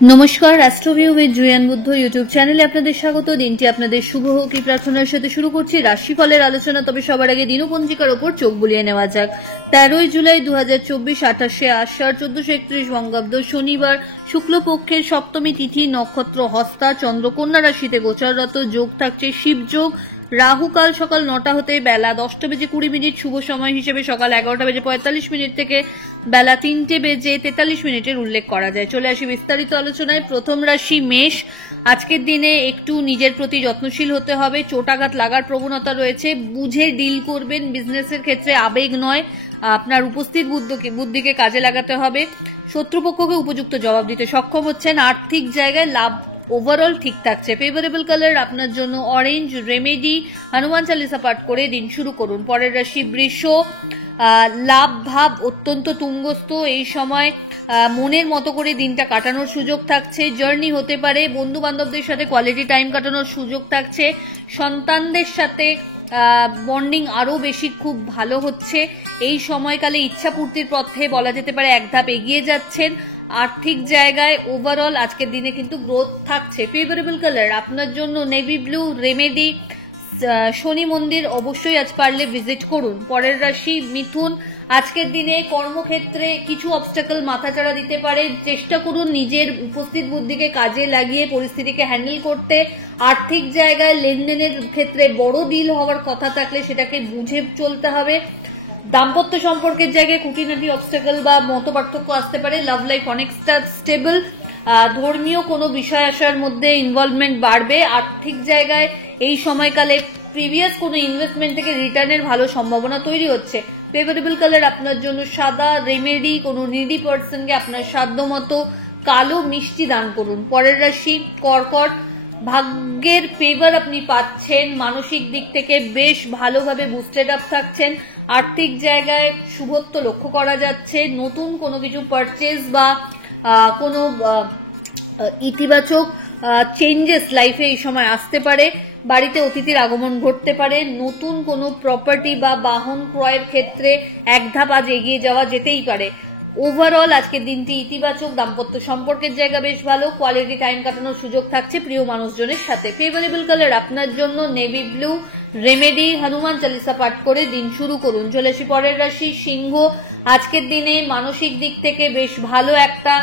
নমস্কার, অ্যাস্ট্রোভিউ with Juan Buddha YouTube চ্যানেলে আপনাদের স্বাগত। দিনটি আপনাদের শুভ হোক এই প্রার্থনার সাথে শুরু করছি রাশিফলের আলোচনা। তবে সবার আগে দিনপঞ্জিকার ওপর চোখ বুলিয়ে নেওয়া যাক। 13 জুলাই 2024, 28 আষাঢ়, 1431 বঙ্গাব্দ, শনিবার, শুক্লপক্ষের সপ্তমী তিথি, নক্ষত্র হস্তা, চন্দ্রকন্যা রাশিতে গোচররত, যোগ থাকছে শিবযোগ। রাহুকাল সকাল 9টা হতে বেলা 10টা বেজে 20 মিনিট, শুভ সময় হিসেবে সকাল 11টা বেজে 45 মিনিট থেকে বেলা 3টে বেজে 43 মিনিটের উল্লেখ করা যায়। চলে আসি বিস্তারিত আলোচনায়। প্রথম রাশি মেষ। আজকের দিনে একটু নিজের প্রতি যত্নশীল হতে হবে। চোটাঘাত লাগার প্রবণতা রয়েছে। বুঝে ডিল করবেন। বিজনেসের ক্ষেত্রে আবেগ নয়, আপনার উপস্থিত বুদ্ধিকে কাজে লাগাতে হবে। শত্রুপক্ষকে উপযুক্ত জবাব দিতে সক্ষম হচ্ছেন। আর্থিক জায়গায় লাভ ওভারঅল ঠিক থাকছে। ফেভারেবল কালার আপনার জন্য অরেঞ্জ। রেমেডি হনুমান চালিসা পাঠ করে দিন শুরু করুন। পরের রাশি বৃষ। লাভ ভাব অত্যন্ত তুঙ্গস্থ। এই সময় মনের মতো করে দিনটা কাটানোর সুযোগ থাকছে। জার্নি হতে পারে। বন্ধু বান্ধবদের সাথে কোয়ালিটি টাইম কাটানোর সুযোগ থাকছে। সন্তানদের সাথে বন্ডিং আরো বেশি খুব ভালো হচ্ছে। এই সময়কালে ইচ্ছা পূর্তির পথে বলা যেতে পারে এক ধাপ এগিয়ে যাচ্ছেন। আর্থিক জায়গায় ওভারঅল আজকের দিনে কিন্তু গ্রোথ থাকছে। ফেভারেবল কালার আপনার জন্য নেভি ব্লু। রেমেডি শনি মন্দির অবশ্যই আজ পারলে ভিজিট করুন। পরের রাশি মিথুন। আজকের দিনে কর্মক্ষেত্রে কিছু অবস্টাকল মাথাচাড়া দিতে পারে। চেষ্টা করুন নিজের উপস্থিত বুদ্ধিকে কাজে লাগিয়ে পরিস্থিতিকে হ্যান্ডেল করতে। আর্থিক জায়গায় লেনদেনের ক্ষেত্রে বড় ডিল হওয়ার কথা থাকলে সেটাকে বুঝে চলতে হবে। দাম্পত্য সম্পর্কের জায়গায় খুঁটিনাটি অবস্টাকল বা মত পার্থক্য আসতে পারে। লাভ লাইফ অনেকটা স্টেবল। ধর্মীয় কোনো বিষয় আসার মধ্যে ইনভলভমেন্ট বাড়বে। আর্থিক জায়গায় এই সময়কালে প্রিভিয়াস কোনো ইনভেস্টমেন্ট থেকে রিটার্নের ভালো সম্ভাবনা তৈরি হচ্ছে। ফেভারেবল কালার আপনার জন্য সাদা। রেমেডি কোনো নিডি পার্সনকে আপনার সাধ্য মতো কালো মিষ্টি দান করুন। পরের রাশি কর্কট। ভাগ্যের ফেভার আপনি পাচ্ছেন। মানসিক দিক থেকে বেশ ভালোভাবে বুস্টেড আপ থাকছেন। আর্থিক জায়গায় শুভত্ব লক্ষ্য করা যাচ্ছে। নতুন কোনো কিছু পারচেজ বা কোনো ইতিবাচক চেঞ্জেস লাইফে এই সময় আসতে পারে। বাড়িতে অতিথির আগমন ঘটতে পারে। নতুন কোনো প্রপার্টি বা বাহন ক্রয়ের ক্ষেত্রে এক ধাপ আজ এগিয়ে যাওয়া যেতেই পারে। ওভারঅল আজকের দিনটি ইতিবাচক। দাম্পত্য সম্পর্কের জায়গা বেশ ভালো। কোয়ালিটি টাইম কাটানোর সুযোগ থাকছে প্রিয় মানুষজনের সাথে। ফেভারেবল কালার আপনার জন্য navy blue. Remedy Hanuman Chalisa পাঠ করে দিন শুরু করুন। চলে আসি পরের রাশি সিংহ। আজকের দিনে মানসিক দিক থেকে বেশ ভালো একটা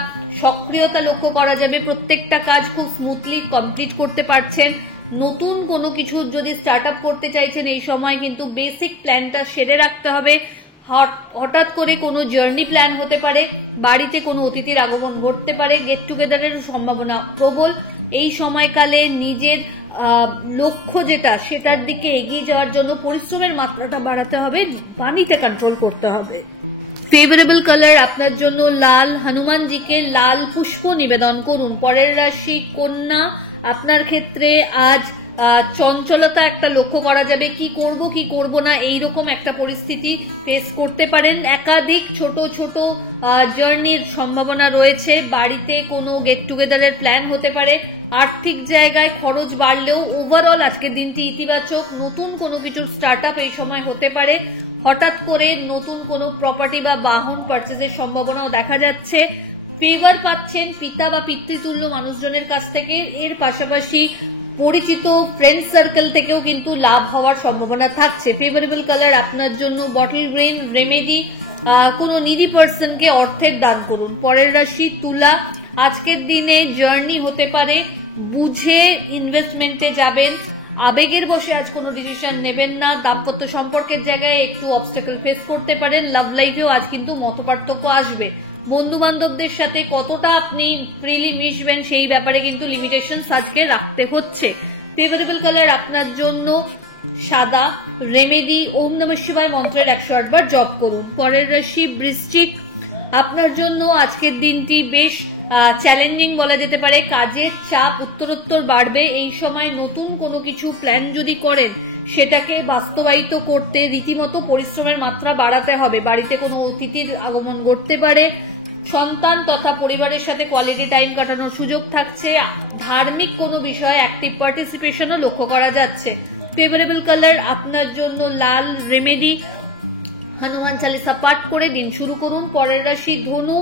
সক্রিয়তা লক্ষ্য করা যাবে। প্রত্যেকটা কাজ খুব স্মুথলি কমপ্লিট করতে পারছেন। নতুন কোনো কিছু যদি স্টার্ট আপ করতে চাইছেন এই সময় কিন্তু বেসিক প্ল্যানটা সেরে রাখতে হবে। হঠাৎ করে কোনো জার্নি প্ল্যান হতে পারে। বাড়িতে কোনো অতিথির আগমন ঘটতে পারে। গেট টুগেদারের সম্ভাবনা প্রবল। এই সময়কালে নিজের লক্ষ্য যেটা সেটার দিকে এগিয়ে যাওয়ার জন্য পরিশ্রমের মাত্রাটা বাড়াতে হবে। পানিতে কন্ট্রোল করতে হবে। ফেভারেবল কালার আপনার জন্য লাল। হনুমানজিকে লাল পুষ্প নিবেদন করুন। পরের রাশি কন্যা। আপনার ক্ষেত্রে আজ চঞ্চলতা একটা লক্ষ্য করা যাবে। কি করব কি করব না এইরকম একটা পরিস্থিতি ফেস করতে পারেন। একাধিক ছোট ছোট জার্নির সম্ভাবনা রয়েছে। বাড়িতে কোনো গেট টুগেদারের প্ল্যান হতে পারে। আর্থিক জায়গায় খরচ বাড়লেও ওভারঅল আজকের দিনটি ইতিবাচক। নতুন কোনো কিছুর স্টার্ট আপ এই সময় হতে পারে। হঠাৎ করে নতুন কোনো প্রপার্টি বা বাহন পারচেজের সম্ভাবনাও দেখা যাচ্ছে। ফেভার পাচ্ছেন পিতা বা পিতৃতুল্য মানুষজনের কাছ থেকে। এর পাশাপাশি পরিচিত ফ্রেন্ড সার্কেল থেকেও কিন্তু লাভ হওয়ার সম্ভাবনা থাকছে। ফেভারেবল কালার আপনার জন্য বটল গ্রিন। রেমেডি কোনো নিডি পার্সনকে অর্থের দান করুন। পরের রাশি তুলা। আজকের দিনে জার্নি হতে পারে। বুঝে ইনভেস্টমেন্টে যাবেন। আবেগের বসে আজ কোনো ডিসিশন নেবেন না। দাম্পত্য সম্পর্কের জায়গায় একটু অবস্টাকল ফেস করতে পারেন। লাভ লাইফেও আজ কিন্তু মতপার্থক্য আসবে। বন্ধু বান্ধবদের সাথে কতটা আপনি ফ্রিলি মিশবেন সেই ব্যাপারে কিন্তু লিমিটেশন আজকে রাখতে হচ্ছে। ফেভারেবল কালার আপনার জন্য সাদা। রেমেডি ওম নমঃ শিবায় মন্ত্রের 108 বার জপ করুন। পরের রাশি বৃশ্চিক। আপনার জন্য আজকের দিনটি বেশ চ্যালেঞ্জিং বলা যেতে পারে। কাজের চাপ উত্তরোত্তর বাড়বে। এই সময় নতুন কোনো কিছু প্ল্যান যদি করেন সেটাকে বাস্তবায়িত করতে রীতিমতো পরিশ্রমের মাত্রা বাড়াতে হবে। বাড়িতে কোনো অতিথির আগমন ঘটতে পারে। সন্তান তথা পরিবারের সাথে কোয়ালিটি টাইম কাটানোর সুযোগ থাকছে। ধার্মিক কোনো বিষয়ে অ্যাক্টিভ পার্টিসিপেশনও লক্ষ্য করা যাচ্ছে। ফেভারেবল কালার আপনার জন্য লাল। রেমেডি হনুমান চালিসা পাঠ করে দিন শুরু করুন। পরের রাশি ধনু।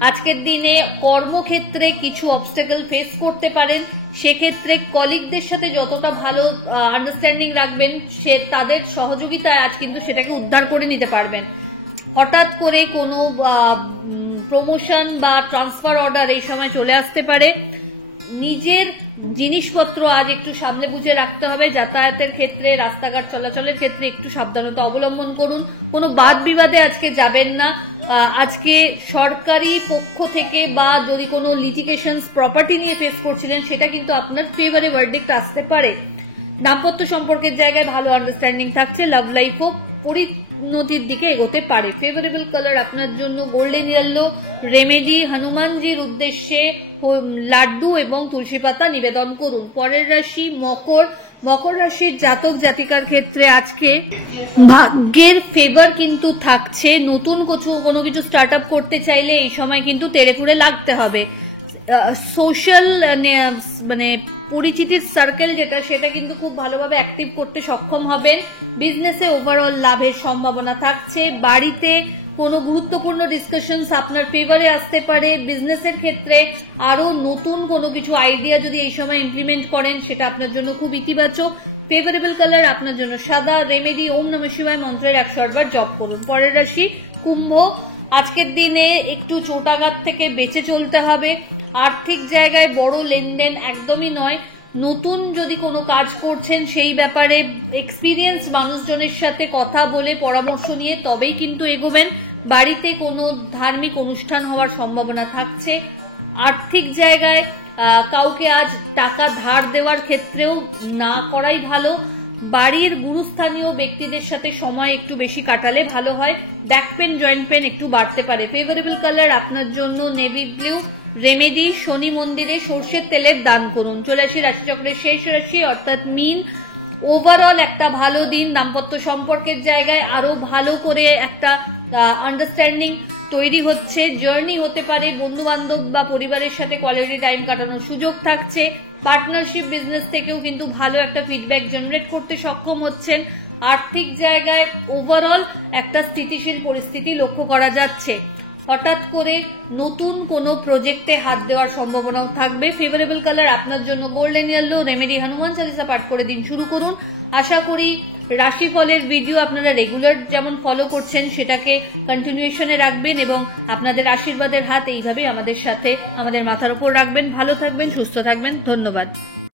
আজকের দিনে কর্মক্ষেত্রে কিছু অবস্টাকেল ফেস করতে পারেন, সেক্ষেত্রে কলিগদের সাথে যতটা ভালো আন্ডারস্ট্যান্ডিং রাখবেন সে তাদের সহযোগিতায় আজ কিন্তু সেটাকে উদ্ধার করে নিতে পারবেন। হঠাৎ করে কোনো প্রমোশন বা ট্রান্সফার অর্ডার এই সময় চলে আসতে পারে। নিজের জিনিসপত্র আজ একটু সামলে বুঝে রাখতে হবে। যাতায়াতের ক্ষেত্রে, রাস্তাঘাট চলাচলের ক্ষেত্রে একটু সাবধানতা অবলম্বন করুন। কোনো বাদ বিবাদে আজকে যাবেন না। আজকে সরকারি পক্ষ থেকে বা যদি কোনো লিটিগেশনস প্রপার্টি নিয়ে ফেস করছিলেন সেটা কিন্তু আপনার ফেভারে ভার্ডিক্ট আসতে পারে। দাম্পত্য সম্পর্কের জায়গায় ভালো আন্ডারস্ট্যান্ডিং থাকছে। লাভ লাইফও পরিণতির দিকে এগোতে পারে। ফেভারেবল কালার আপনার জন্য গোল্ডেন ইয়েলো। রেমেডি হনুমানজির উদ্দেশ্যে লাড্ডু এবং তুলসী পাতা নিবেদন করুন। পরের রাশি মকর। মকর রাশির জাতক জাতিকার ক্ষেত্রে আজকে ভাগ্যের ফেভার কিন্তু থাকছে। নতুন কোনো কিছু স্টার্ট আপ করতে চাইলে এই সময় কিন্তু তেড়েফুড়ে লাগতে হবে। সোশ্যাল মানে পরিচিতির সার্কেল যেটা সেটা কিন্তু খুব ভালোভাবে অ্যাক্টিভ করতে সক্ষম হবেন। বিজনেসে ওভারঅল লাভের সম্ভাবনা থাকছে। বাড়িতে কোনো গুরুত্বপূর্ণ ডিসকাশনস আপনার ফেভারে আসতে পারে। বিজনেসের ক্ষেত্রে আরো নতুন কোনো কিছু আইডিয়া যদি এই সময় ইমপ্লিমেন্ট করেন সেটা আপনার জন্য খুব ইতিবাচক। ফেভারেবল কালার আপনার জন্য সাদা। রেমেডি ওম নমঃ শিবায় মন্ত্রের 108 বার জপ করুন। পরের রাশি কুম্ভ। আজকের দিনে একটু চোটাঘাত থেকে বেঁচে চলতে হবে। আর্থিক জায়গায় বড় লেনদেন একদমই নয়। নতুন যদি কোনো কাজ করছেন সেই ব্যাপারে এক্সপিরিয়েন্স মানুষজনের সাথে কথা বলে পরামর্শ নিয়ে তবেই কিন্তু এগোবেন। বাড়িতে কোনো ধার্মিক অনুষ্ঠান হওয়ার সম্ভাবনা থাকছে। আর্থিক জায়গায় কাউকে আজ টাকা ধার দেওয়ার ক্ষেত্রেও না করাই ভালো। বাড়ির গুরুস্থানীয় ব্যক্তিদের সাথে সময় একটু বেশি কাটালে ভালো হয়। ব্যাক পেন, জয়েন্ট পেন একটু বাড়তে পারে। ফেভারেবল কালার আপনার জন্য নেভি ব্লু। রেমেডি শনি মন্দিরে সর্ষের তেলের দান করুন। চলে আসি রাশিচক্রের শেষ রাশি অর্থাৎ মীন। ওভারঅল একটা ভালো দিন। দাম্পত্য সম্পর্কের জায়গায় আরো ভালো করে একটা আন্ডারস্ট্যান্ডিং তৈরি হচ্ছে। জার্নি হতে পারে। বন্ধু বান্ধব বা পরিবারের সাথে কোয়ালিটি টাইম কাটানোর সুযোগ থাকছে। পার্টনারশিপ বিজনেস থেকেও কিন্তু ভালো একটা ফিডব্যাক জেনারেট করতে সক্ষম হচ্ছেন। আর্থিক জায়গায় ওভারঅল একটা স্থিতিশীল পরিস্থিতি লক্ষ্য করা যাচ্ছে। হঠাৎ করে নতুন কোনো প্রজেক্টে হাত দেওয়ার সম্ভাবনাও থাকবে। ফেভারেবল কালার আপনার জন্য golden yellow. Remedy Hanuman Chalisa পাঠ করে দিন শুরু করুন। আশা করি রাশিফলের ভিডিও আপনারা রেগুলার যেমন ফলো করছেন সেটাকে কন্টিনিউশনে রাখবেন এবং আপনাদের আশীর্বাদের হাত এইভাবে আমাদের সাথে আমাদের মাথার উপর রাখবেন। ভালো থাকবেন, সুস্থ থাকবেন। ধন্যবাদ।